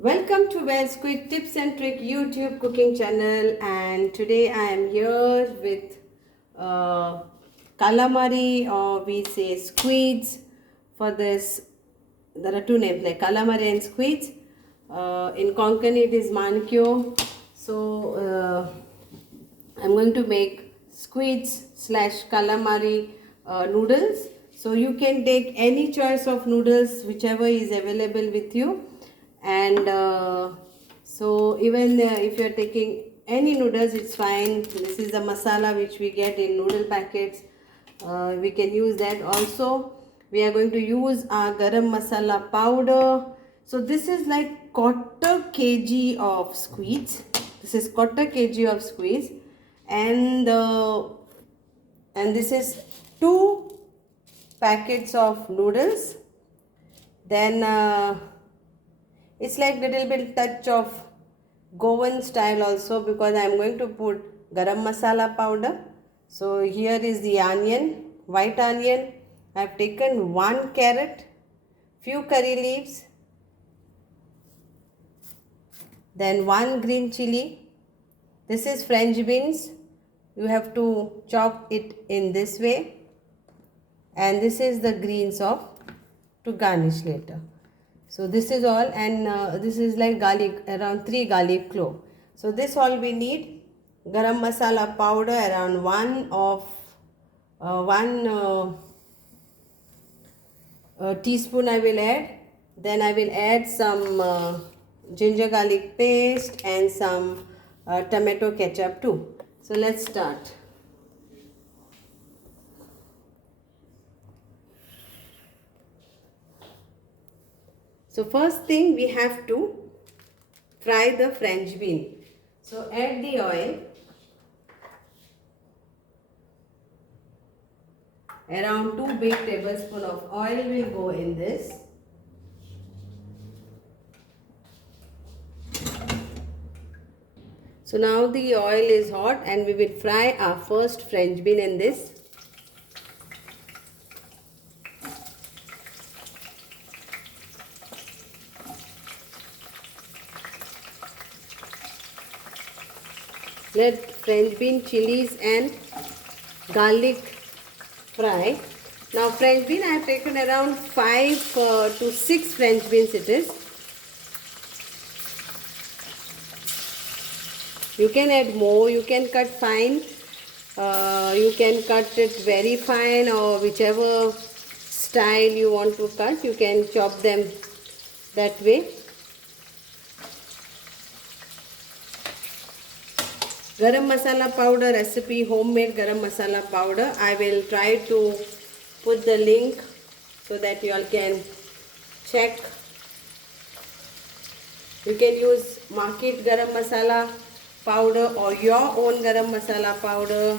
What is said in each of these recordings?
Welcome to Goan Squid Tips and Trick YouTube cooking channel, and today I am here with calamari, or we say squids. For this, there are two names like calamari and squids. In Konkani it is mankyo. So I'm going to make squids slash calamari noodles. So you can take any choice of noodles whichever is available with you, and so even if you are taking any noodles, it's fine. This is the masala which we get in noodle packets. We can use that also. We are going to use our garam masala powder. So this is like quarter kg of squids. This is quarter kg of squids, and this is 2 packets of noodles. Then it's like little bit touch of Goan style also, because I am going to put garam masala powder. So here is the onion, white onion. I have taken 1 carrot, few curry leaves, then 1 green chilli. This is French beans. You have to chop it in this way, and this is the greens of to garnish later. So this is all, and this is like garlic, around 3 garlic clove. So this all we need. Garam masala powder around 1 teaspoon I will add. Then I will add some ginger garlic paste and some tomato ketchup too. So let's start. So first thing, we have to fry the French bean. So add the oil. Around 2 big tablespoons of oil will go in this. So now the oil is hot, and we will fry our first French bean in this. Let French bean, chilies and garlic fry. Now French bean, I have taken around 5 to 6 French beans it is. You can add more, you can cut fine, you can cut it very fine, or whichever style you want to cut, you can chop them that way. Garam masala powder recipe, homemade garam masala powder. I will try to put the link so that you all can check. You can use market garam masala powder or your own garam masala powder.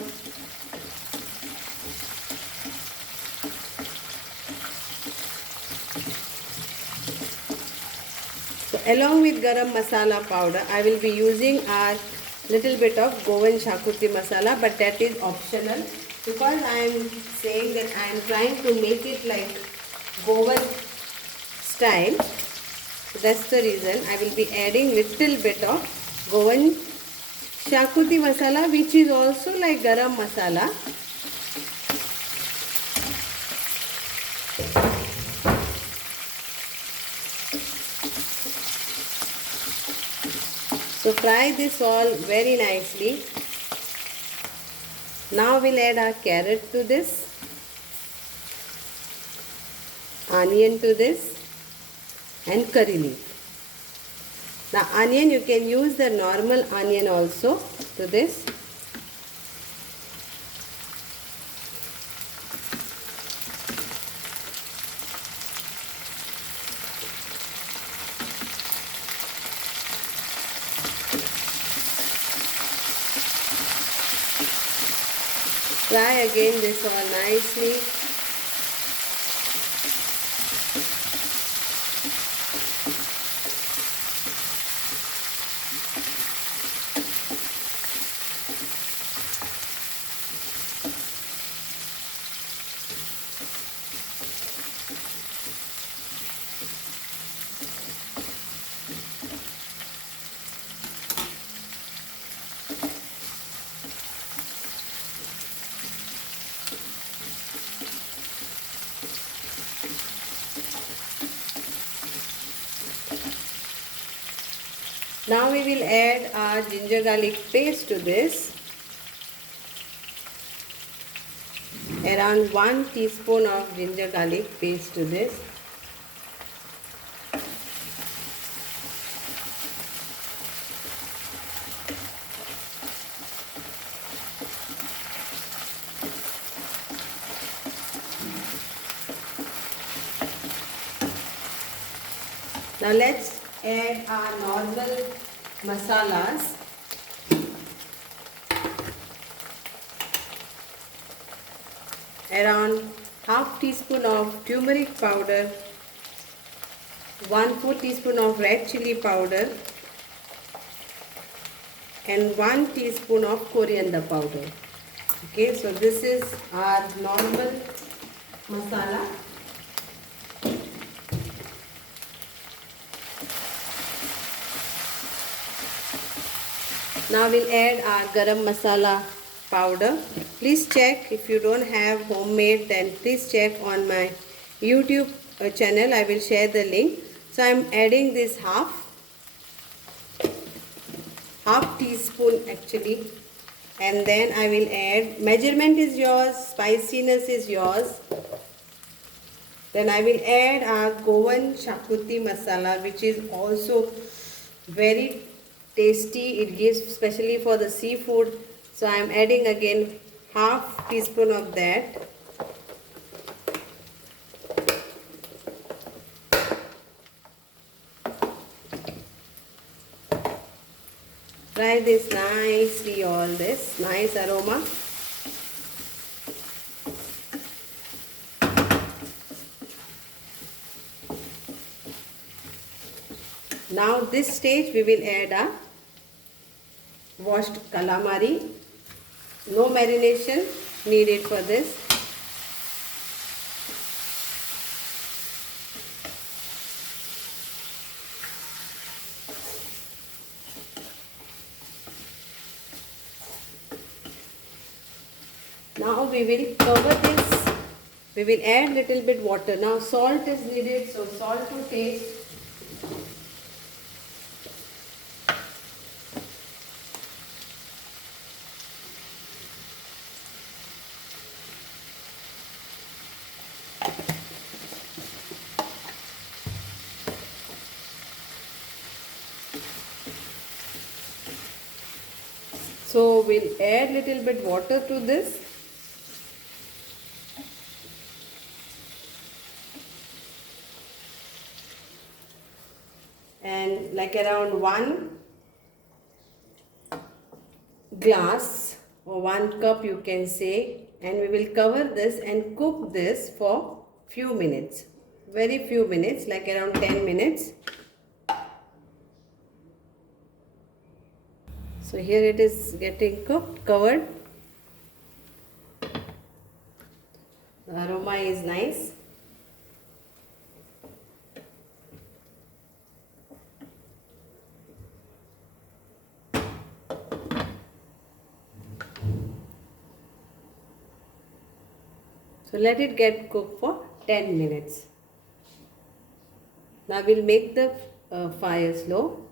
So along with garam masala powder, I will be using our little bit of Goan Xacuti masala, but that is optional, because I am saying that I am trying to make it like Goan style. So that's the reason I will be adding little bit of Goan Xacuti masala, which is also like garam masala. So fry this all very nicely. Now we'll add our carrot to this, onion to this, and curry leaf. The onion, you can use the normal onion also to this. Fry again this all nicely. Now we will add our ginger garlic paste to this. Around 1 teaspoon of ginger garlic paste to this. Now let's add our normal masalas. Around half teaspoon of turmeric powder, 1/4 teaspoon of red chilli powder, and 1 teaspoon of coriander powder. Okay, so this is our normal masala. Now we'll add our garam masala powder. Please check if you don't have homemade, then please check on my YouTube channel. I will share the link. So I'm adding this half teaspoon actually, and then I will add, measurement is yours, spiciness is yours. Then I will add our Goan Xacuti masala, which is also very tasty. It gives especially for the seafood. So I am adding again half teaspoon of that. Fry this nicely, all this nice aroma. Now this stage we will add a washed calamari. No marination needed for this. Now we will cover this. We will add little bit water. Now salt is needed, so salt to taste. So we'll add little bit water to this. And like around 1 glass or 1 cup you can say, and we will cover this and cook this for few minutes, very few minutes, like around 10 minutes. So here it is getting cooked, covered. The aroma is nice. So let it get cooked for 10 minutes. Now we'll make the fire slow.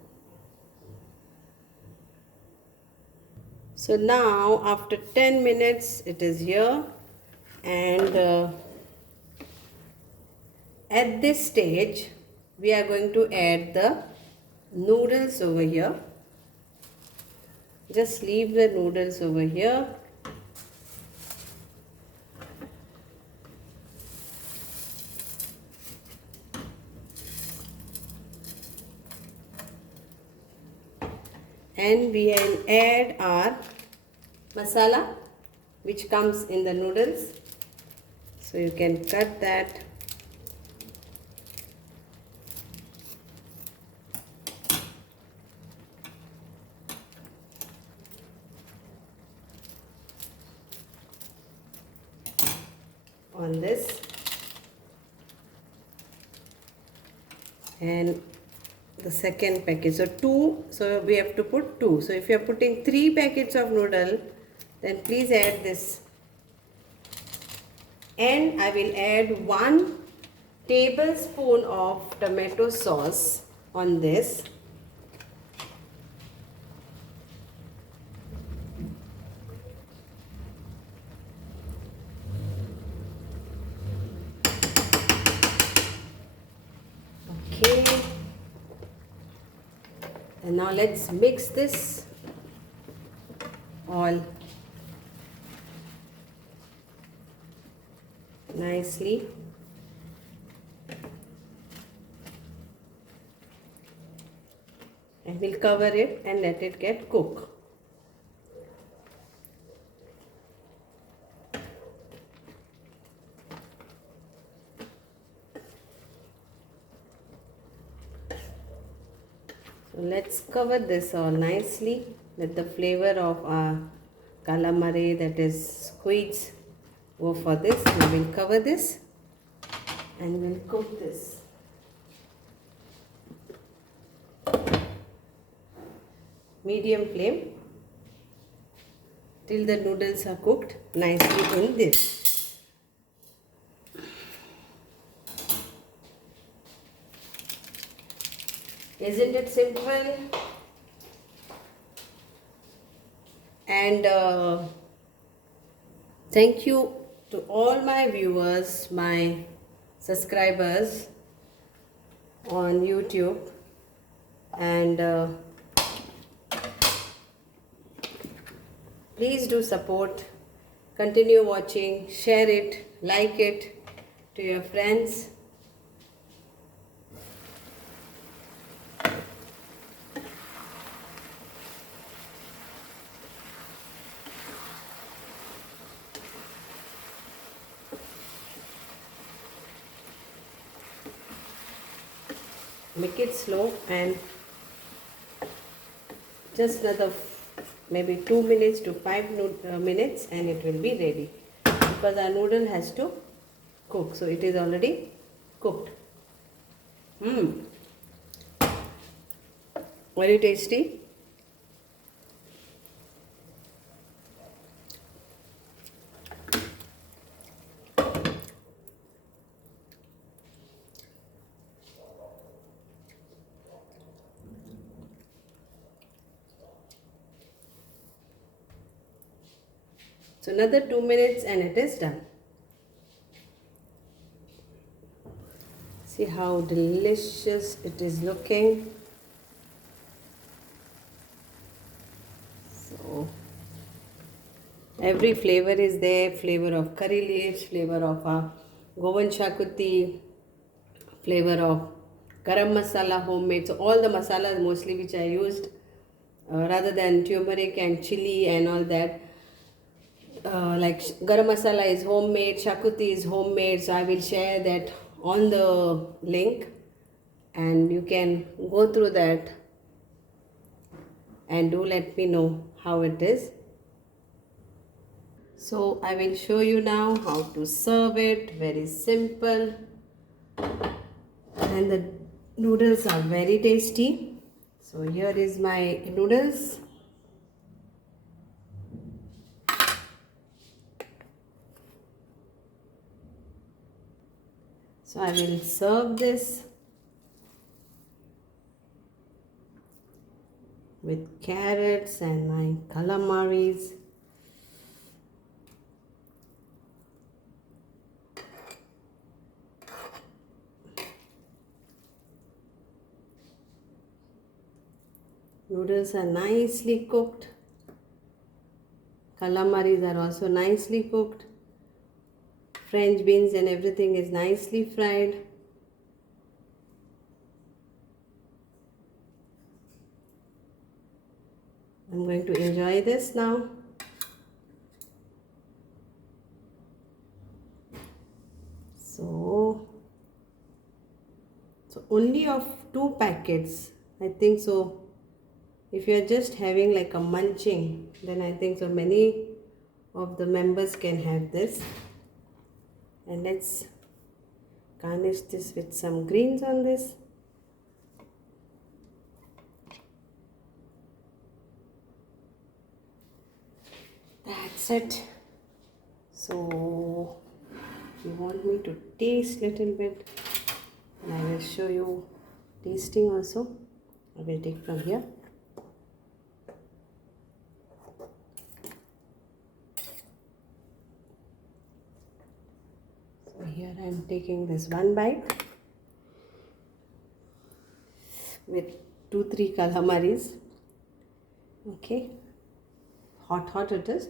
So now after 10 minutes it is here, and at this stage we are going to add the noodles over here. Just leave the noodles over here. And we will add our masala which comes in the noodles. So you can cut that. On this, and the second packet, so 2, so we have to put 2. So if you are putting 3 packets of noodle, then please add this. And I will add 1 tablespoon of tomato sauce on this. And now let's mix this all nicely. And we'll cover it and let it get cooked. So let's cover this all nicely. Let the flavor of our calamari, that is squids, go for this. And we'll cover this and we'll cook this. Medium flame till the noodles are cooked nicely in this. Isn't it simple? And thank you to all my viewers, my subscribers on YouTube, and please do support, continue watching, share it, like it to your friends. Make it slow and just another maybe 2 minutes to 5 minutes and it will be ready, because our noodle has to cook, so it is already cooked. Very tasty. So another 2 minutes and it is done. See how delicious it is looking. So every flavor is there, flavor of curry leaves, flavor of Goan Xacuti, flavor of Garam masala homemade. So all the masalas mostly which I used rather than turmeric and chili and all that. Like Garam masala is homemade, Xacuti is homemade, so I will share that on the link and you can go through that and do let me know how it is. So I will show you now how to serve it. Very simple, and the noodles are very tasty. So here is my noodles. So I will serve this with carrots and my calamaris. Noodles are nicely cooked. Calamaris are also nicely cooked. French beans and everything is nicely fried. I'm going to enjoy this now. So only of 2 packets, I think so. If you are just having like a munching, then I think so many of the members can have this. And let's garnish this with some greens on this. That's it. So you want me to taste little bit, and I will show you tasting also. I will take from here. So here I am taking this one bite with 2-3 calamaris. Okay, hot it is.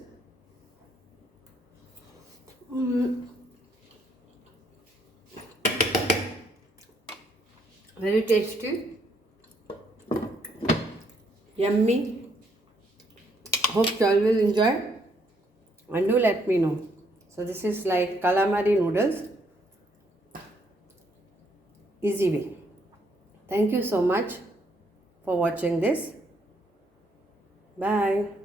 Very tasty, yummy. Hope you all will enjoy and do let me know. So this is like calamari noodles, easy way. Thank you so much for watching this. Bye.